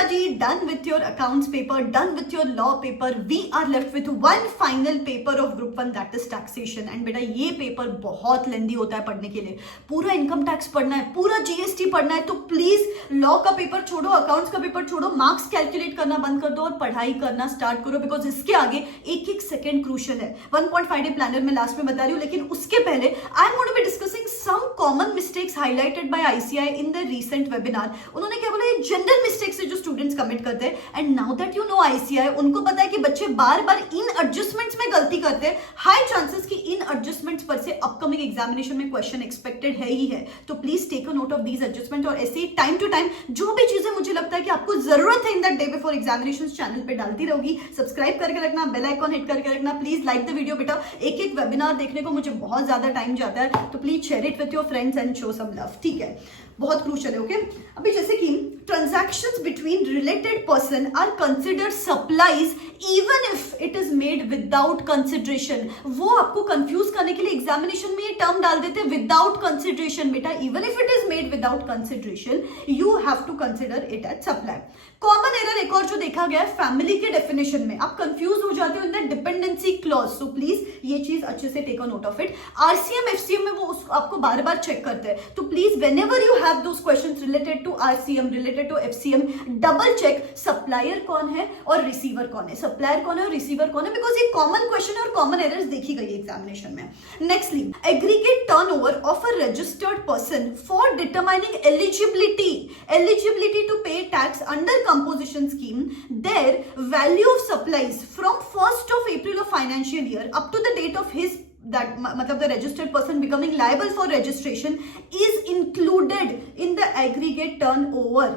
बेटा जी, done with your accounts paper, done with your law paper, we are left with one final paper of group 1 that is taxation. And बेटा ये paper बहुत लेंदी होता है पढ़ने के लिए, पूरा इनकम टैक्स पढ़ना है, पूरा जीएसटी पढ़ना है, तो प्लीज लॉ का पेपर छोड़ो, अकाउंट्स का पेपर छोड़ो, मार्क्स कैलकुलेट करना बंद कर दो और पढ़ाई करना स्टार्ट करो, बिकॉज इसके आगे एक एक सेकंड क्रूशियल है। 1.5 डे प्लानर में लास्ट में बता रही हूँ, लेकिन उसके पहले I am going to be discussing some common mistakes highlighted by ICI in the recent webinar. उन्होंने क्या बोला, ये जनरल मिस्टेक्स है जो स्टूडेंट्स कमिट करते हैं। And now that you know ICI, उनको पता है कि बच्चे बार बार इन एडजस्टमेंट्स में गलती करते हैं, हाई चांसेस कि इन एडजस्टमेंट्स पर से अपकमिंग एग्जामिनेशन में क्वेश्चन एक्सपेक्टेड है ही है। तो please take a note of these adjustment, और ऐसे ही टाइम टू टाइम जो भी चीजें मुझे लगता है कि आपको जरूरत है in that day before examination channel पे डालती रहूंगी। सब्सक्राइब करके रखना, बेल आइकॉन हिट करके रखना, प्लीज लाइक द वीडियो। बेटा एक एक वेबिनार देखने को मुझे बहुत ज्यादा टाइम जाता है, तो please share it with your friends and show some love, ठीक है? बहुत क्रूशियल है, ओके? अभी जैसे कि transactions between related person are considered supplies even if it is made without consideration. वो आपको कंफ्यूज करने के लिए एग्जामिनेशन में ये टर्म डाल देते हैं, विदाउट कंसिडरेशन। बेटा even if it is made without consideration you have to consider it as supply. Common error एक और जो देखा गया है फैमिली के डेफिनेशन में, आप कंफ्यूज हो जाते हो in the dependency clause, so please ये चीज अच्छे से take a note of it. RCM FCM में वो आपको बार बार चेक करते हैं, तो please whenever you have those questions related to RCM, related to FCM, double check supplier कौन है और रिसीवर कौन है, सप्लायर कौन है और रिसीवर कौन है, बिकॉज ये कॉमन क्वेश्चन है और कॉमन एरर्स देखी गई है एग्जामिनेशन में। Nextly, aggregate turnover of a registered person for determining eligibility to pay tax under composition scheme, their value of supplies from 1st of April of financial year up to the date of his that मतलब the registered person becoming liable for registration is included in the aggregate turnover,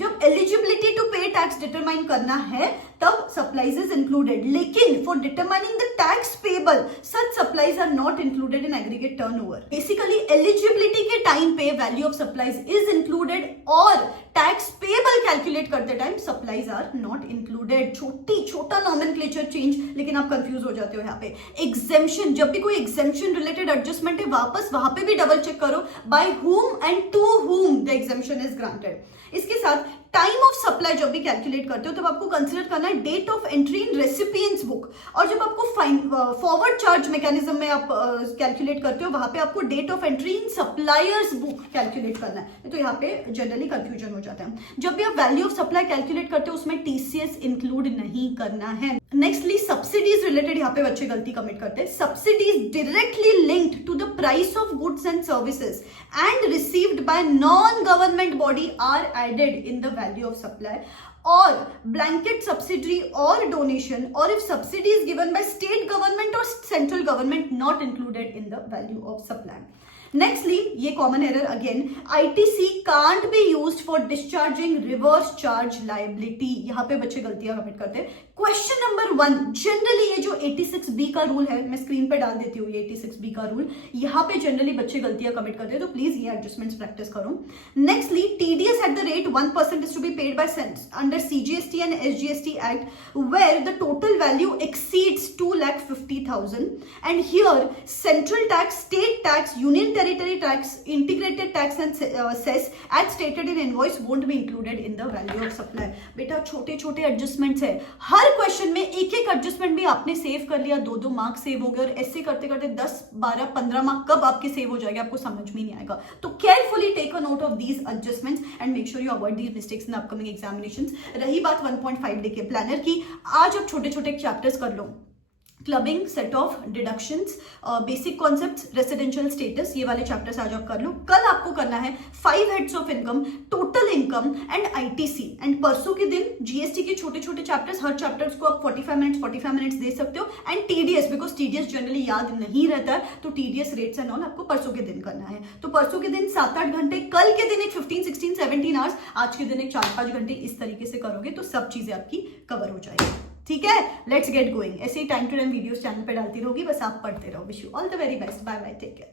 जब eligibility to pay tax determine करना है तब supplies is included, लेकिन for determining the tax payable such supplies are not included in aggregate turnover। basically eligibility के time पे value of supplies is included और tax payable calculate करते time supplies are not included. छोटा nomenclature change, लेकिन आप confuse हो जाते हो यहाँ पे। एग्जेम्पशन, जब भी कोई एग्जेम्पशन रिलेटेड एडजस्टमेंट है वापस वहां पे भी डबल चेक करो by whom and to whom the exemption is granted. इसके साथ टाइम ऑफ सप्लाई जब भी कैलकुलेट करते हो तब आपको कंसीडर करना है date of entry in recipients book, और जब आपको फॉरवर्ड चार्ज मैकेनिज्म में आप कैलकुलेट करते हो वहां पे आपको date of entry in suppliers book calculate करना है, तो यहाँ पे जनरली कंफ्यूजन हो जाता है। जब भी आप वैल्यू ऑफ सप्लाई कैलकुलेट करते हो उसमें टीसीएस इंक्लूड नहीं करना है। नेक्स्टली, सब्सिडीज रिलेटेड यहाँ पे बच्चे गलती कमिट करते हैं। Subsidies directly linked to the price of goods and services and received by non government body are added in the value of supply, or blanket subsidy or donation, or if subsidy is given by state government or central government not included in the value of supply। Nextly, ये common error again, ITC can't be used for discharging reverse charge liability। यहाँ पे बच्चे गलतियां commit करते हैं। Question number 1, generally ये जो 86B का रूल है, मैं स्क्रीन पे डाल देती हूँ ये 86B का रूल, यहाँ पे जनरली बच्चे गलतियां कमिट करते हैं, तो प्लीज ये एडजस्टमेंट्स प्रैक्टिस करो। Nextly, TDS at the rate 1% is to be paid by cents under CGST and SGST Act where the total value exceeds 2,50,000, and here central tax, state tax, union territory tax, integrated tax and cess as stated in invoice won't be included in the value of supply। बेटा छोटे छोटे adjustments है, हर question में एक एक adjustment भी आपने save कर लिया, 2-2 मार्क्स सेव हो गए, और ऐसे करते करते 10, 12, 15 मार्क कब आपके सेव हो जाएगा आपको समझ में नहीं आएगा। तो carefully take a note of these adjustments and make sure you avoid these mistakes in upcoming examinations. रही बात 1.5 डे के प्लानर की, आज आप छोटे छोटे चैप्टर्स कर लो। Clubbing, set off deductions, basic concepts, residential status, ये वाले चैप्टर्स आज आप कर लो। कल आपको करना है 5 heads of income, total income and ITC, and परसों के दिन जीएसटी के छोटे छोटे चैप्टर्स, हर चैप्टर्स को आप 45 मिनट्स दे सकते हो, and TDS, because TDS generally याद नहीं रहता है, तो टीडीएस रेट्स एंड ऑल आपको परसों के दिन करना है। तो परसों के दिन 7-8 घंटे, कल के दिन एक 15, 16, 17 आवर्स, आज के दिन एक 4-5 घंटे, इस तरीके से करोगे तो सब चीजें आपकी कवर हो जाएगी। ठीक है, लेट्स गेट गोइंग। ऐसे ही time to time videos channel पे डालती रहोगी, बस आप पढ़ते रहो। Wish you all the very best, bye bye, take care.